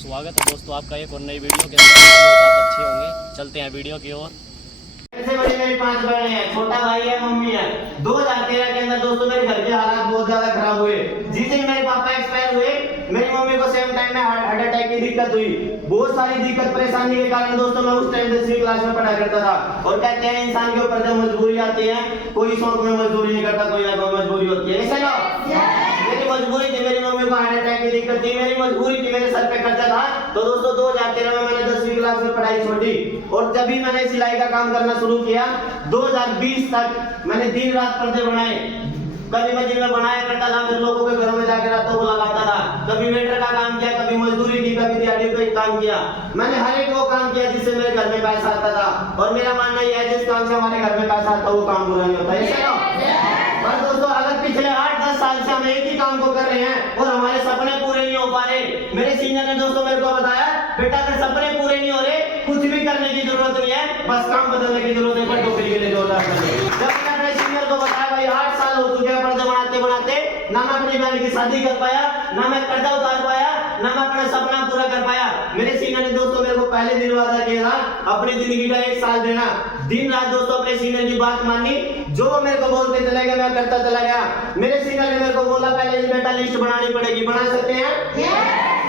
स्वागत है दोस्तों आपका एक और नई वीडियो के अंदर। आप अच्छे होंगे, चलते हैं वीडियो की ओर। ऐसे बड़ी मेरी 5 बहनें हैं, छोटा भाई है, मम्मी है। 2013 के अंदर दोस्तों मेरे घर के हालात बहुत ज्यादा खराब हुए। जिस दिन मेरे पापा एक्सपायर हुए, मेरी मम्मी को सेम टाइम में हार्ट अटैक की दिक्कत हुई। बहुत सारी दिक्कत परेशानी के कारण दोस्तों मैं उस टाइम 10वीं क्लास में पढ़ा करता था। और कहते हैं इंसान के ऊपर जब मजबूरी आती है, कोई शौक में मजदूरी नहीं करता, कोई ना कोई मजबूरी होती है। ऐसे ना मेरी मजबूरी थी, मेरी मम्मी को हार्ट अटैक की दिक्कत थी, मेरी मजबूरी थी, मेरे सर पे कर्जा था। तो दोस्तों 2013 में मैंने 10वीं क्लास में पढ़ाई छोड़ी और जब भी मैंने सिलाई का काम करना शुरू किया 2020 तक मैंने दिन रात पर्दे बनाए। कभी मैं दिन में बनाया करता था, फिर लोगों के घरों में जाकर रातों को लगाता था। कभी वेटर का काम किया, कभी मजदूरी की, कभी दिहाड़ी का काम किया। मैंने हर एक वो काम किया जिससे मेरे घर में पैसा आता था। और मेरा मानना यह है जिस काम से हमारे घर में पैसा आता है वो काम बुरा नहीं होता है। ऐसे ना पर दोस्तों अगर पिछले 8-10 साल से हम एक ही काम को कर रहे हैं और हमारे सपने पूरे नहीं हो पा रहे, मेरे सीनियर ने दोस्तों मेरे को बताया बेटा अगर सपने पूरे नहीं हो रहे कुछ भी करने की जरूरत नहीं है, बस काम बदलने की जरूरत है। पर टोकरी के लिए जोरदार ताली। जब मैंने अपने सीनियर को बताया भाई 8 साल हो चुके हैं पर्दे बनाते बनाते, ना मैं अपनी बहन की शादी कर पाया, ना मैं कर्जा उतार पाया, ना मैं अपना सपना पूरा कर पाया। मेरे सीनियर ने दोस्तों मेरे को पहले दिन वादा किया था अपनी जिंदगी का 1 साल देना। दिन रात दोस्तों अपने सीनियर की बात मानी, जो मेरे को बोलते चले गए मैं करता चला गया। मेरे सीनियर ने मेरे को बोला पहले बेटा लिस्ट बनानी पड़ेगी, बना सकते हैं?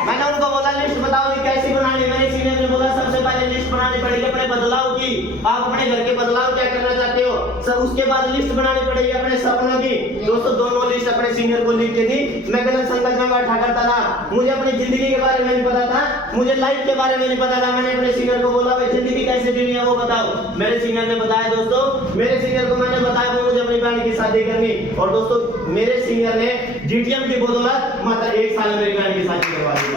मैंने उनको बोला लिस्ट बताओ जी कैसी बनानी। मेरे सीनियर ने बोला सबसे पहले लिस्ट बनानी पड़ेगी अपने बदलाव की, आप अपने घर के बदलाव क्या करना चाहते हो सर, उसके बाद लिस्ट बनानी पड़ेगी अपने सपनों की। दोस्तों दोनों लिस्ट अपने सीनियर को लिख के दी। मैं गलत संगत में बैठा करता था, मुझे अपनी जिंदगी के बारे में नहीं पता था, मुझे लाइफ के बारे में नहीं पता था। मैंने अपने सीनियर को बोला भाई जिंदगी कैसे जीनी है वो बताओ। मेरे सीनियर ने बताया दोस्तों, मेरे सीनियर को मैंने बताया वो मुझे अपनी बहन की शादी करनी। और दोस्तों मेरे सीनियर ने जीटीएम की बदौलत मात्र 1 साल में मेरी बहन की शादी करवा दी।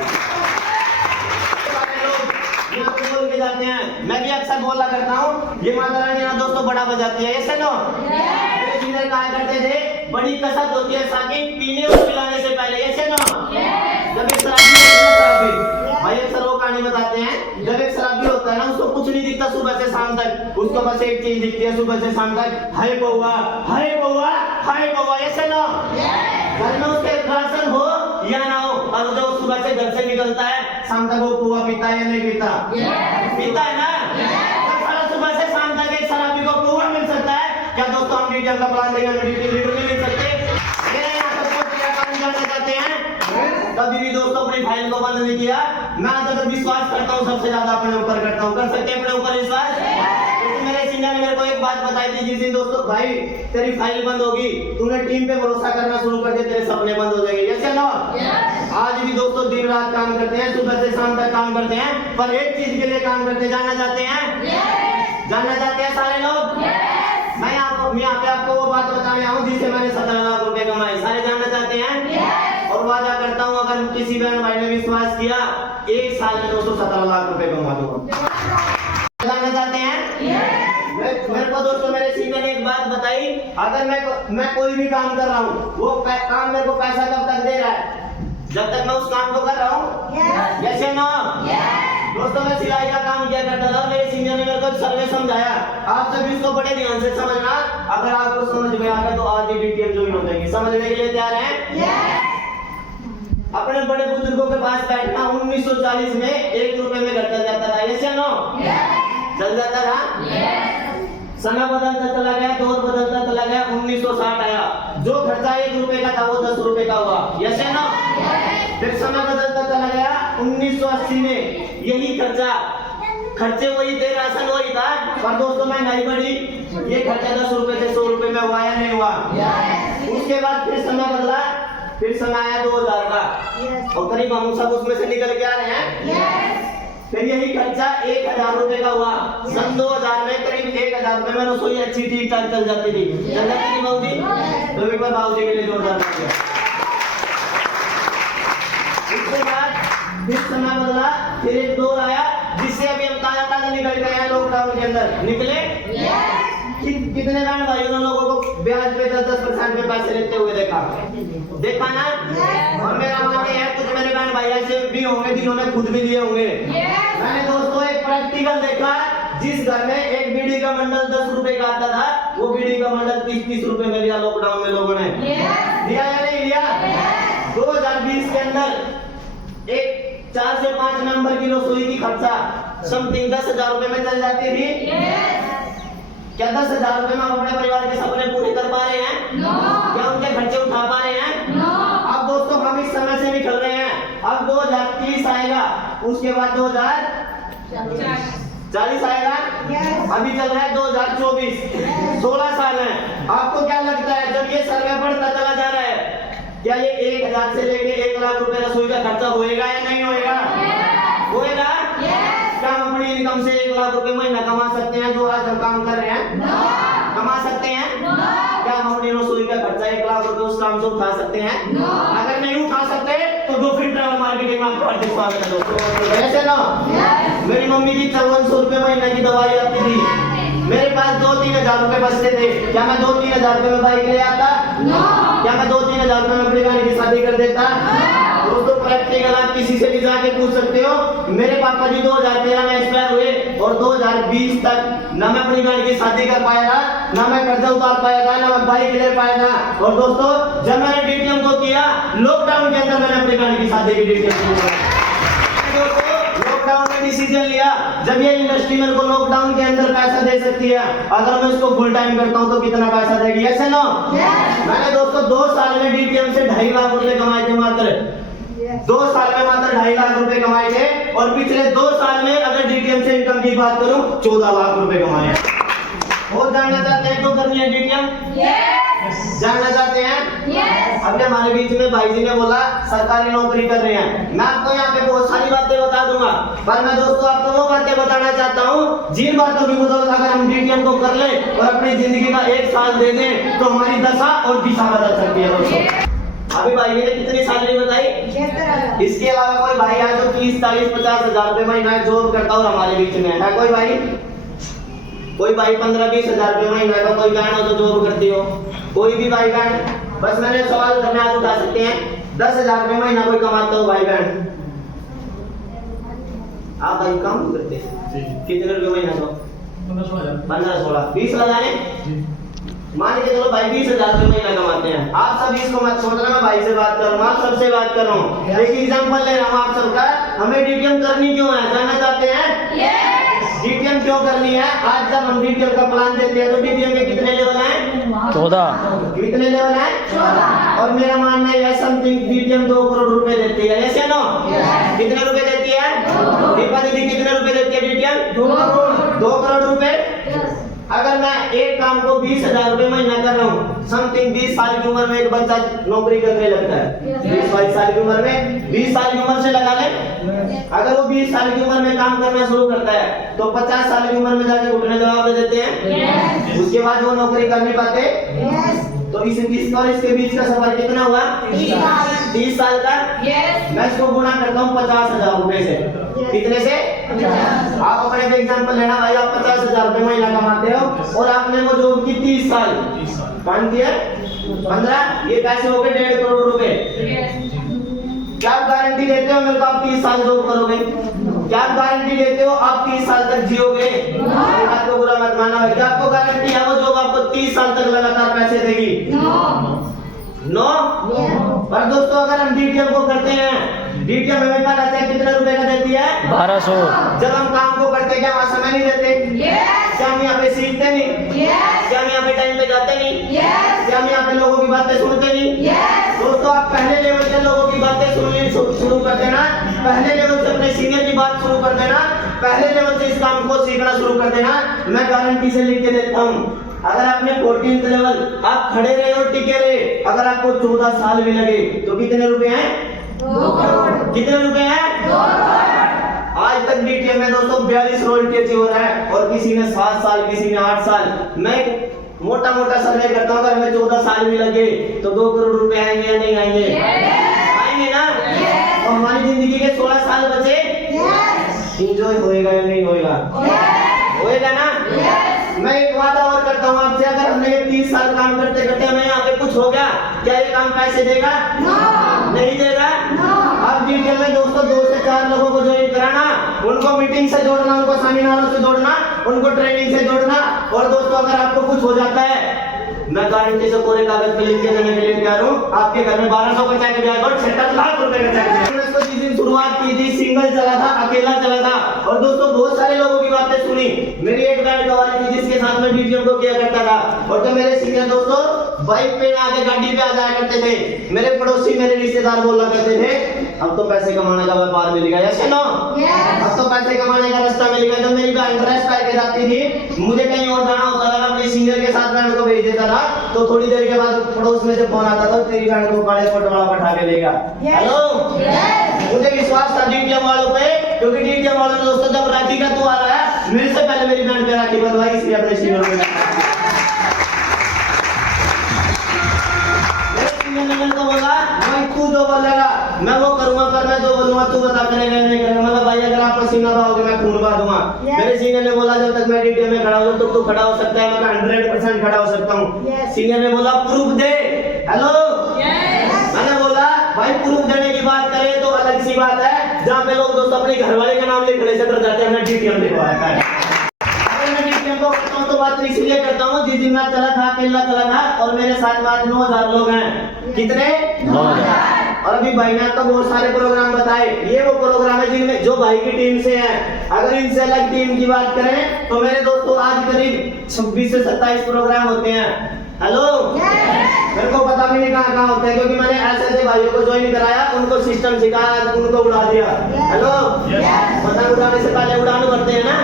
बोल के जाते हैं, मैं भी अक्सर बोला करता हूँ ये माता रानी ना दोस्तों बड़ा बजाती है। ऐसे नो मेरे सीनियर कहा करते थे बड़ी कसक होती है साकी पीने और पिलाने से पहले। ऐसे नो जब एक शराबी भाई अक्सर वो कहानी बताते हैं, जब एक शराबी होता है ना उसको कुछ नहीं दिखता सुबह से शाम तक, उसको बस एक चीज दिखती है सुबह से शाम तक, हाय बउआ हाय बउआ हाय बउआ। ऐसे नो घर में उसके राशन हो या ना हो, और जब सुबह से घर से निकलता है शाम तक वो पुआ पीता है या नहीं पीता? पीता है ना। सारा सुबह से शाम तक एक शराबी को पुआ मिल सकता है क्या दोस्तों? हम डीटीएम का प्लान देंगे, लीडर नहीं मिल सकते। मेरे यहाँ सबको क्या काम करना चाहते हैं, कभी भी दोस्तों अपनी फाइल को बंद नहीं किया। मैं आज तक विश्वास करता हूँ सबसे ज्यादा अपने ऊपर करता हूँ। कर सकते हैं अपने ऊपर विश्वास? मेरे सीनियर ने मेरे को एक बात बताई थी जिस दिन दोस्तों भाई तेरी फाइल बंद होगी, तूने टीम पे भरोसा करना शुरू कर दिया, तेरे सपने बंद हो जाएंगे। यस या नो? आज भी दोस्तों दिन रात काम करते हैं, सुबह से शाम तक काम करते हैं, पर एक चीज के लिए काम करते हैं, जानना चाहते हैं? जानना चाहते हैं सारे लोग? मैं यहाँ पे आपको वो बात बताने आऊँ जिससे मैंने 17 लाख रुपए कमाए। सारे जानना चाहते हैं? और वादा करता हूँ अगर किसी बहन भाई ने विश्वास किया 1 साल में दोस्तों 17 लाख रुपए कमा दूंगा। जानना चाहते हैं? मेरे को दोस्तों मेरे सीनियर ने एक बात बताई, अगर मैं कोई भी काम कर रहा हूँ वो काम मेरे को पैसा कब तक दे रहा है? जब तक मैं उस काम को कर रहा हूँ। जैसे ना दोस्तों मैं सिलाई का काम किया करता था, मेरे सीनियर ने मेरे को सर्वे समझाया, आप सभी इसको बड़े ध्यान से समझना। अगर आपको समझ में आ गया तो आज ही डीटीएम ज्वाइन हो जाएगी। समझने के लिए तैयार हैं? अपने बड़े बुजुर्गों के पास बैठना 1940 में 1 रुपए में घर चल जाता था। यस या नो? चल जाता था। समय बदलता चला गया, दौर बदलता चला गया, 1960 आया, जो खर्चा 1 रुपए का था वो 10 रुपए का हुआ। यस या नो? फिर समय बदलता चला गया, 1980 में यही खर्चे वही थे, राशन वही था, पर दोस्तों महंगाई बढ़ी, ये खर्चा 10 रुपए से 100 रुपए में हुआ या नहीं हुआ? उसके बाद फिर समय बदला, फिर समय आया 2000 का, और करीब हम सब उसमें से निकल के आ रहे हैं। फिर यही खर्चा 1000 रुपए का हुआ। सन 2000 में करीब 1000 रुपए में रसोई अच्छी ठीक ठाक चल जाती थी। चल जाती थी बाबूजी? तो एक बार बाबूजी के लिए जोरदार तालियां। उसके बाद फिर समय बदला, फिर एक दौर आया जिससे अभी हम ताजा निकल गए हैं लॉकडाउन के अंदर। निकले? कितने बहन भाइयों ने लोगों को ब्याज पे 10% पे पैसे लेते हुए देखा ना? और मेरा मानना है कुछ मेरे बहन भाई ऐसे भी होंगे जिन्होंने खुद भी लिए होंगे। मैंने दोस्तों एक प्रैक्टिकल देखा, जिस घर में एक बीड़ी का मंडल 10 रुपए का आता था वो बीड़ी का मंडल 30-30 रुपए में लिया लॉकडाउन में लोगों ने। लिया या नहीं लिया? 2020 के अंदर एक 4 से 5 मेंबर की रसोई की खर्चा समथिंग 10,000 रुपए में चल जाती थी। क्या 10,000 रुपए में हम अपने परिवार के सपने पूरे कर पा रहे हैं? क्या उनके खर्चे उठा पा रहे हैं? अब दोस्तों हम इस समय से निकल रहे हैं। अब 2030 आएगा, उसके बाद 2040 आएगा। अभी चल रहा है 2024, 16 साल है। आपको क्या लगता है जब ये सर्वे बढ़ता चला जा रहा है, क्या ये 1,000 से लेके 1 लाख रुपए रसोई का खर्चा होएगा या नहीं होएगा? होएगा? क्या हम अपनी इनकम से 1 लाख रुपए महीना कमा सकते हैं जो आज हम काम कर रहे हैं? कमा सकते हैं? क्या हम अपनी रसोई का खर्चा 1 लाख रुपए उस काम से उठा सकते हैं? अगर नहीं उठा सकते तो दो फिर ट्रैवल मार्केटिंग में आपका हार्दिक स्वागत है दोस्तों। ऐसे ना मेरी मम्मी की 5400 रुपए महीने की दवाई आती थी, मेरे पास 2-3 हजार रुपए बचते थे। क्या मैं 2-3 हजार रुपए में बाइक ले आता? क्या मैं 2-3 हजार रुपए में अपनी बहन की शादी कर देता? दोस्तों प्रैक्टिकल आप किसी से भी जाके पूछ सकते हो। मेरे पापा जी 2013 में एक्सपायर हुए और 2020 तक ना मैं अपनी बहन की शादी कर पाया था, ना मैं कर्जा उतार पाया था, ना मैं बाइक ले पाया था। और दोस्तों जब मैंने डीटीएम को किया लॉकडाउन के अंदर, मैंने अपनी बहन की शादी की डीटीएम को लॉकडाउन में डिसीजन लिया। जब ये इंडस्ट्री मेरे को लॉकडाउन के अंदर पैसा दे सकती है, अगर मैं इसको फुल टाइम करता हूँ तो कितना पैसा देगी? ऐसे ना मैंने दोस्तों 2 साल में डीटीएम से 2.5 लाख रुपए कमाए थे। मात्र 2 साल में मात्र 2.5 लाख रुपए कमाए थे। और पिछले 2 साल में अगर डीटीएम से इनकम की बात करूं 14 लाख रुपए कमाए। और जानना चाहते हैं क्यों करनी है डीटीएम? जानना चाहते हैं? अभी हमारे बीच में भाई जी ने बोला सरकारी नौकरी कर रहे हैं। मैं आपको यहाँ पे बहुत सारी बातें बता दूंगा, पर मैं दोस्तों आपको वो बातें बताना चाहता हूँ जिन बातों की बदौलत अगर हम डीटीएम को कर ले और अपनी जिंदगी का 1 साल दे दें तो हमारी दशा और दिशा बदल सकती है दोस्तों। अभी भाई ने कितनी सैलरी बताई? इसके अलावा कोई भाई है जो 30, 40, 50 हजार रुपए महीना जॉब करता और हमारे बीच में है? कोई भाई 15, 20 हजार रुपए महीना का कोई बहन हो तो जॉब करती हो? कोई भी भाई बहन? बस मैंने सवाल करने आप उठा सकते हैं। 10,000 रुपए महीना कोई कमाता हो भाई बहन? आप भाई काम करते हैं कितने रुपए महीना? 15-16, 20 लगाने। मान के चलो भाई 20,000 रुपए महीना कमाते हैं। आप सब इसको मत सोचना मैं भाई से बात कर रहा हूँ, आप सबसे बात कर रहा हूँ। एक एग्जांपल ले रहा हूँ आप सबका। हमें डीटीएम करनी क्यों है जानना चाहते हैं? डीटीएम क्यों करनी है? आज जब हम डीटीएम का प्लान देते हैं तो डीटीएम के कितने लेवल हैं? 14। कितने लेवल हैं? 14। और मेरा मानना है समथिंग डीटीएम 2 करोड़ रुपए देती है। ऐसे नो कितने रुपए देती है? दीपा दीदी कितने रुपए देती है डीटीएम? 2 करोड़ रुपए। अगर मैं एक काम को 20,000 रुपए महीना कर रहा हूँ, समथिंग 20 साल की उम्र में एक बच्चा नौकरी करने लगता है। 20-22 साल की उम्र में, 20 साल की उम्र से लगा ले, अगर वो 20 साल की उम्र में काम करना शुरू करता है तो 50 साल की उम्र में जाके घुटने जवाब दे देते हैं। उसके बाद वो नौकरी कर नहीं पाते। तो इस और इसके बीच का सफर कितना हुआ? 30 साल का। मैं इसको गुणा करता हूँ 50,000 रुपए से। कितने से? आप अपने एग्जांपल लेना भाई, आप 50,000 रुपए महीना कमाते हो और आपने वो जॉब की 30 साल, 15, ये पैसे हो गए 1.5 करोड़ रुपए। क्या आप गारंटी देते हो मेरे को आप 30 साल जॉब करोगे? क्या आप गारंटी देते हो आप 30 साल तक जियोगे? बात को बुरा मत मानना भाई। क्या आपको गारंटी है वो जॉब आपको 30 साल तक लगातार पैसे देगी? नो। पर दोस्तों अगर हम डीटीएम को करते हैं, डीटीएम हमें पता है कितने रुपए का देती है? 1200। जब हम काम को करते क्या वहाँ समय नहीं देते? क्या हम यहाँ पे सीखते नहीं? क्या हम यहाँ पे टाइम पे जाते नहीं? क्या हम यहाँ पे लोगों की बातें सुनते नहीं? दोस्तों आप पहले लेवल से लोगों की बातें सुननी शुरू कर देना, पहले लेवल से अपने सीनियर की बात शुरू कर देना, पहले लेवल से इस काम को सीखना शुरू कर देना। मैं गारंटी से लिख के देता हूँ अगर आपने 14th लेवल आप खड़े रहे और टिके रहे, अगर आपको 14 साल भी लगे तो कितने रुपए हैं? 2 करोड़। कितने रुपए हैं? 2 करोड़। आज तक डीटीएम में दोस्तों 42 रॉयल्टी अचीव हो रहा है और किसी ने 7 साल, किसी ने 8 साल। मैं मोटा सर्वे करता हूँ, अगर हमें 14 साल भी लगे तो 2 करोड़ रुपए आएंगे या नहीं आएंगे? आएंगे ना। और हमारी जिंदगी के 16 साल बचे, इंजॉय होएगा या नहीं होएगा? होएगा ना। मैं एक वादा और करता हूँ आपसे, अगर हमने 30 साल काम करते करते हमें यहाँ पे कुछ हो गया, क्या ये काम पैसे देगा? नहीं देगा। अब डीटीएम में दोस्तों 2 से 4 लोगों को ज्वाइन कराना, उनको मीटिंग से जोड़ना, उनको सेमिनारों से जोड़ना, उनको ट्रेनिंग से जोड़ना। और दोस्तों अगर आपको कुछ हो जाता है मैं गारंटी से पूरे कागज पे लिख के देने के लिए तैयार हूँ। आपके घर में 1200 का चेक ब्याज और 76 लाख रुपए का चेक। मैंने इसको जिस दिन शुरुआत की थी सिंगल चला था, अकेला चला था, और दोस्तों बहुत सारे लोगों की बातें सुनी। मेरी एक बैंड कवाली थी जिसके साथ में डीटीएम को किया करता था, और जो मेरे सीनियर दोस्तों बाइक पे आके गाड़ी पे आ जाया करते थे, मेरे पड़ोसी मेरे रिश्तेदार बोला करते थे अब तो पैसे कमाने का व्यापार मिल गया, यस नो? अब तो पैसे कमाने का रास्ता मिल गया। जब मेरी बहन ड्रेस करके जाती थी, मुझे कहीं और जाना होता था, अपने सीनियर के साथ बहन को भेज देता था, तो थोड़ी देर के बाद पड़ोस में से फोन आता था तेरी बहन को बड़े फोटो वाला बैठा के लेगा। हेलो, मुझे विश्वास था डीटीएम वालों पे, क्योंकि डीटीएम वालों ने दोस्तों जब राखी का त्योहार आया मेरे से पहले मेरी बहन पे राखी बंधवाई, इसलिए अपने सीनियर को बोला भाई तू जो बोलेगा मैं वो करूंगा, पर मैं जो बोलूंगा तू बता करेगा नहीं करेगा। मतलब भाई अगर आप पसीना बहाओगे मैं खून बहा दूंगा। मेरे सीनियर ने बोला जब तक मैं डीटीएम में खड़ा हूं तो तू खड़ा हो सकता है, मैं 100% खड़ा हो सकता हूं। सीनियर ने बोला प्रूफ दे। हेलो, मैंने बोला भाई प्रूफ देने की बात करें तो अलग सी बात है, जहाँ पे लोग दोस्तों अपने घर वाले का नाम ले खड़े से डर जाते हैं, मैं डीटीएम लिखवाया है। को करता हूं तो बात इसलिए करता हूं, जिस दिन मैं चला था अकेला चला था और मेरे साथ में आज 9000 लोग हैं। कितने? 9000। और अभी भाई ने तो बहुत सारे प्रोग्राम बताए, ये वो प्रोग्राम है जिनमें जो भाई की टीम से हैं। अगर इनसे अलग टीम की बात करें तो मेरे दोस्तों आज करीब 26 से 27 प्रोग्राम होते हैं। हेलो, मेरे को पता भी नहीं कहाँ होते हैं, क्योंकि मैंने ऐसे भाइयों को ज्वाइन कराया, उनको सिस्टम सिखाया, उनको उड़ा दिया। हेलो, पतंग उड़ाने से पहले उड़ान भरते हैं ना,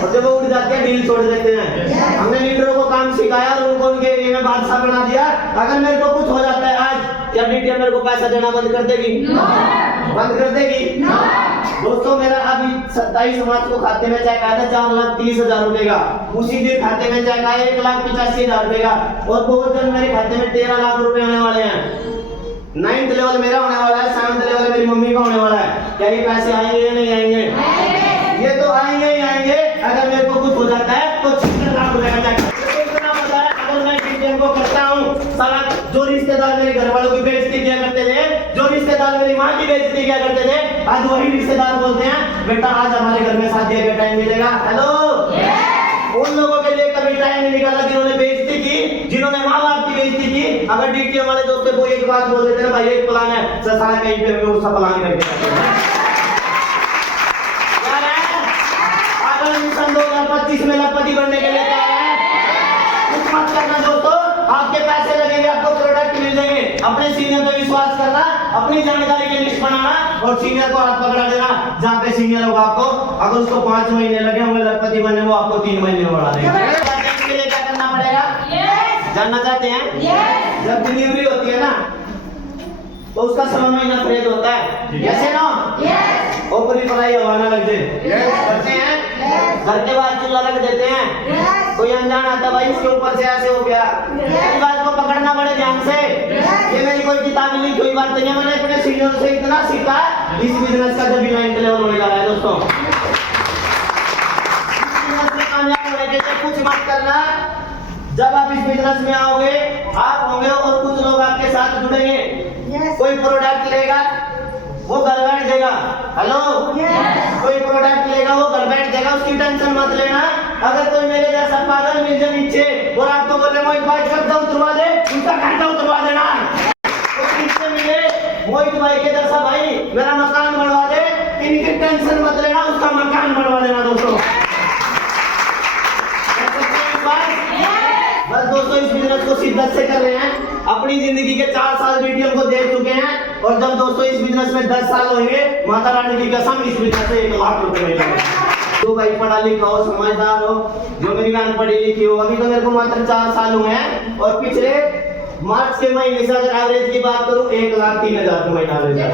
और जब वो उड़ जाती है ढील छोड़ देते हैं। हमने लीडरों को काम सिखाया और उनको उनके एरिया में बादशाह बना दिया। अगर मेरे को कुछ हो जाता है आज, क्या डीटीएम मेरे को पैसा देना बंद कर देगी? बंद कर देगी? दोस्तों मेरा अभी 27 मार्च को खाते में चेक आया था 4,30,000 रुपए का, उसी दिन खाते में चेक आया 1,85,000 रुपए का, और बहुत जल्द मेरे खाते में 13 लाख रुपए आने वाले हैं। 9th लेवल मेरा होने वाला है, 7th लेवल मेरी मम्मी का होने वाला है। क्या ये पैसे आएंगे या नहीं आएंगे? ये तो आएंगे ही आएंगे। अगर मेरे को कुछ हो जाता है तो 76 लाख रुपए का चेक। इतना पता है अगर मैं डीटीएम को करता हूँ, साला जो रिश्तेदार मेरे घर वालों की बेइज्जती किया करते थे, जो रिश्तेदार मेरी माँ की बेइज्जती किया करते थे, आज वही रिश्तेदार बोलते हैं बेटा आज हमारे घर में शादी का टाइम मिलेगा। हेलो, उन लोगों के लिए कभी टाइम नहीं निकाला जिन्होंने बेइज्जती की, जिन्होंने माँ बाप की बेइज्जती की। अगर डीटीएम वाले दोस्तों को एक बात बोल देते हैं भाई एक प्लान है, साला कहीं पे उसका प्लान करके सन 2025 में लखपति बनने के लिए तैयार है। कुछ मत करना दोस्तों, आपके पैसे लगेंगे, आपको प्रोडक्ट मिल जाएंगे। अपने सीनियर पे विश्वास करना, अपनी जानकारी की लिस्ट बनाना और सीनियर को हाथ पकड़ा देना। जहाँ पे सीनियर होगा आपको, अगर उसको 5 महीने लगे होंगे लखपति बनने, वो आपको 3 महीने में बढ़ा देंगे। इसके लिए क्या करना पड़ेगा? जानना चाहते हैं? जब डिलीवरी होती है ना तो उसका 7 महीना परहेज होता है, यस है ना? ऊपरी पढ़ाई हवाना लग जाए करते हैं, घर के बाहर चूल्हा रख देते हैं। कोई अनजान आता भाई इसके ऊपर से ऐसे हो गया, इस बात को पकड़ना बड़े ध्यान से। ये मेरी कोई किताब में लिखी हुई बात नहीं है, मैंने अपने सीनियर से इतना सीखा इस बिजनेस का जब भी 9th लेवल होने जा रहा है दोस्तों। बिजनेस में कामयाब होने के लिए कुछ मत करना। जब आप इस बिजनेस में आओगे, आप होंगे और कुछ लोग आपके साथ जुड़ेंगे। कोई प्रोडक्ट लेगा वो घर बैठ देगा। हेलो, कोई प्रोडक्ट लेगा वो घर बैठ देगा, उसकी टेंशन मत लेना। अगर कोई मेरे जैसा पागल मिल जाए नीचे और आपको बोले मोहित भाई खर्चा उतरवा दे, उसका खर्चा उतरवा देना। तो नीचे मिले मोहित भाई के जैसा भाई मेरा मकान बनवा दे, इनकी टेंशन मत लेना, उसका मकान बनवा देना दोस्तों। बस दोस्तों इस बिजनेस को शिद्दत से कर रहे हैं, अपनी जिंदगी के 4 साल डीटीएम को देख चुके हैं, और जब दोस्तों इस बिजनेस में 10 साल होंगे, माता रानी की कसम इस बिजनेस से 1 लाख रुपए मिलेंगे। तो भाई पढ़ा लिखा हो, समझदार हो, जो मेरी बहन पढ़ी लिखी हो, अभी तो मेरे को मात्र 4 साल हुए हैं, और पिछले मार्च के महीने से अगर एवरेज की बात करूं 1,03,000 का महीना एवरेज है।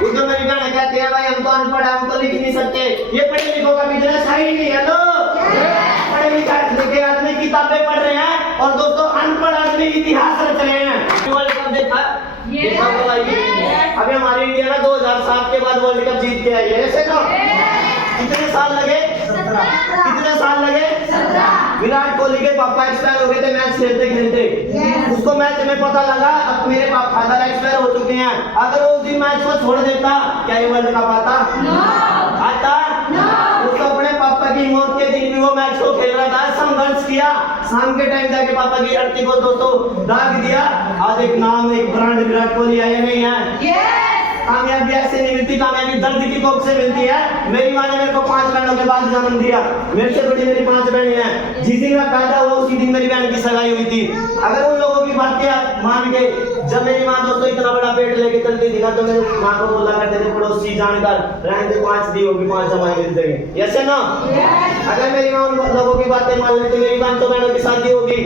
तो मेरी बहन कहते हैं भाई हम तो अनपढ़, हम तो लिख नहीं सकते, ये पढ़े लिखों का बिजनेस है ही नहीं। हेलो, पढ़े लिखे आदमी किताबें पढ़ रहे हैं और दोस्तों अनपढ़ आदमी इतिहास रच रहे हैं। वर्ल्ड कप देखा? अभी हमारी इंडिया ना 2007 के बाद वर्ल्ड कप जीत के आई है, ऐसे तो कितने साल लगे? 17। कितने साल लगे? 17। विराट कोहली के पापा एक्सपायर हो गए थे मैच खेलते खेलते, उसको मैच में पता लगा अब मेरे फादर एक्सपायर हो चुके हैं। अगर वो उस दिन मैच को छोड़ देता क्या ये वर्ल्ड कप आता? आता? उसको अपने पापा की की मौत के दिन भी वो मैच को खेल रहा था, संघर्ष किया, शाम के टाइम जाके पापा की आरती को दोस्तों दाग दिया। आज एक नाम, एक ब्रांड विराट कोहली आया नहीं है। कामयाबी ऐसे नहीं मिलती, कामयाबी दर्द की कोख से मिलती है। मेरी माँ ने मेरे को 5 बहनों के बाद जन्म दिया, मेरे से बड़ी मेरी 5 बहनें हैं। जिस दिन मैं पैदा हुआ उसी दिन मेरी बहन की सगाई हुई थी। अगर उन लोगों की बातें मान के जब मेरी माँ दोस्तों इतना बड़ा पेट लेके चलती थी ना, तो मेरी माँ को बोला करते थे पड़ोसी जानकर, रहने दे 5 दी होगी, 5 जमाई मिल जाएंगे। Yes no? अगर मेरी माँ उन लोगों की बातें मान ले तो मेरी 5 बहनों की शादी होगी।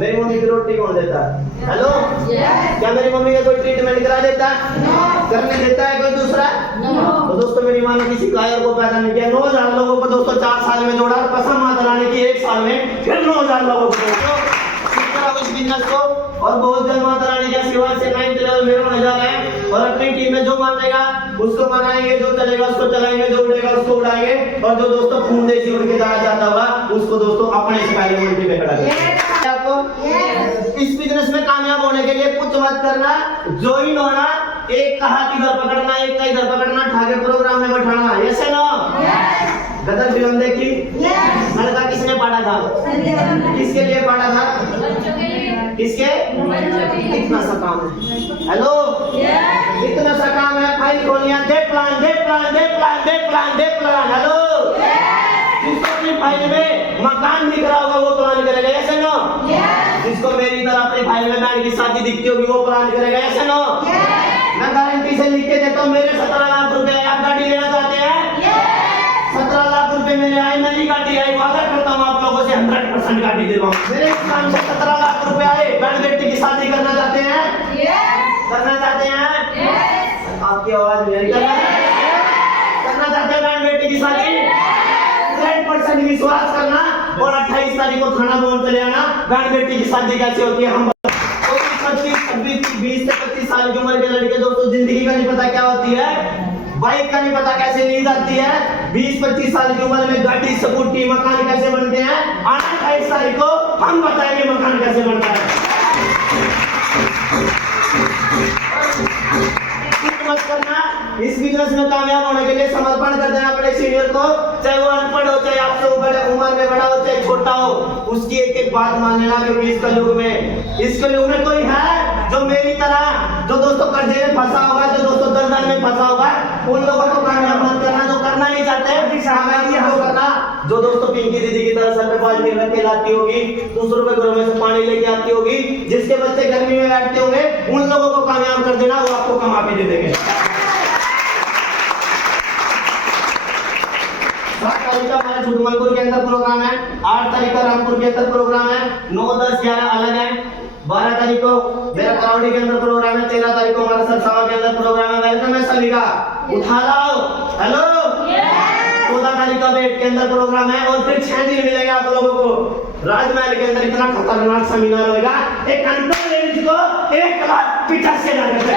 मेरी मम्मी की रोटी कौन देता? हेलो, क्या मेरी मम्मी का कोई ट्रीटमेंट करा देता? करने देता है कोई दूसरा? तो दोस्तों मेरी माँ ने किसी कायर को पैदा नहीं किया। 9000 लोगों को दोस्तों 4 साल में जोड़ा, कसम माता रानी की 1 साल में फिर 9000 लोगों को इस बिजनेस को। और बहुत जल्द माता रानी के आशीर्वाद से 9th लेवल में होने जा रहे हैं। और अपनी टीम में जो मानेगा उसको मनाएंगे, जो चलेगा उसको चलाएंगे, जो उड़ेगा उसको उड़ाएंगे, और जो दोस्तों खून देसी उड़ के जाना चाहता होगा उसको दोस्तों अपने से पहले मुंडी में खड़ा करेंगे। आपको इस बिजनेस में कामयाब होने के लिए कुछ मत करना, ज्वाइन होना, एक का हाथ इधर पकड़ना, एक का इधर पकड़ना, ठाके प्रोग्राम में बैठाना। यस है नो? गदर फिल्म देखी? लड़का किसने पाड़ा था? किसके लिए पाड़ा था? किसके? इतना सा काम है। हेलो, इतना सा काम है। फाइल खोलिया, दे प्लान, दे प्लान, दे प्लान, दे प्लान, दे प्लान। हेलो, जिसको अपनी फाइल में मकान दिख रहा होगा वो प्लान करेगा। यस है नो? जिसको मेरी तरह अपनी फाइल में बहन की शादी दिखती होगी वो प्लान करेगा। यस है नो? मैं गारंटी से लिख के देता हूँ, मेरे 17 लाख रुपए आप गाड़ी लेना चाहते हैं? 17 लाख रुपए मेरे आए, मेरी गाड़ी आई, वादा करता हूँ आप लोगों से 100% गाड़ी दिलवाऊं। मेरे काम से 17 लाख रुपए आए। बहन बेटी की शादी करना चाहते हैं? करना चाहते हैं? आपकी आवाज नहीं करना चाहते हैं बहन बेटी की शादी? 100% विश्वास करना और 28 तारीख को थाना भवन चले आना। बहन बेटी की शादी कैसे होती है हम 20 से 25 साल की उम्र के लड़के दोस्तों जिंदगी का नहीं पता क्या होती है, बाइक का नहीं पता कैसे नींद आती है। 20-25 साल की उम्र में गाड़ी, स्कूटी, मकान कैसे बनते हैं, आना 28 तारीख को हम बताएंगे मकान कैसे बनता है। मत करना, इस बिजनेस में कामयाब होने के लिए समर्पण कर देना अपने सीनियर को, चाहे वो अनपढ़ हो, चाहे आपसे बड़े उम्र में बड़ा हो, चाहे छोटा हो, उसकी एक एक बात मान लेना। क्योंकि इस कलयुग में कोई है जो मेरी तरह जो दोस्तों कर्जे में फंसा होगा, जो दोस्तों दलदल में फंसा होगा, उन लोगों को कामयाब मत करना। जो करना नहीं चाहते करना, जो दोस्तों पिंकी दीदी की तरह सर पे बाल्टी रख के लाती होगी, दूसरों के घरों में से पानी लेके आती होगी, जिसके बच्चे गर्मी में बैठते होंगे, उन लोगों को कामयाब कर देना, वो आपको कमा के दे देंगे। 7 तारीख का हमारे झुटमलपुर के अंदर प्रोग्राम है, 8 तारीख का रामपुर के अंदर प्रोग्राम है, 9, 10, 11 अलग है, 12 तारीख को मेरा करावड़ी के अंदर प्रोग्राम है, 13 तारीख को हमारा सरसावा के अंदर प्रोग्राम है। वेलकम है सभी का, उठा लाओ। हेलो, 14 तारीख का बेट के अंदर प्रोग्राम है, और फिर 6 दिन मिलेगा आप लोगों को राजमहल के अंदर। इतना खतरनाक सेमिनार होगा, एक अंतर लेडीज को 1 लाख 85,000 रुपए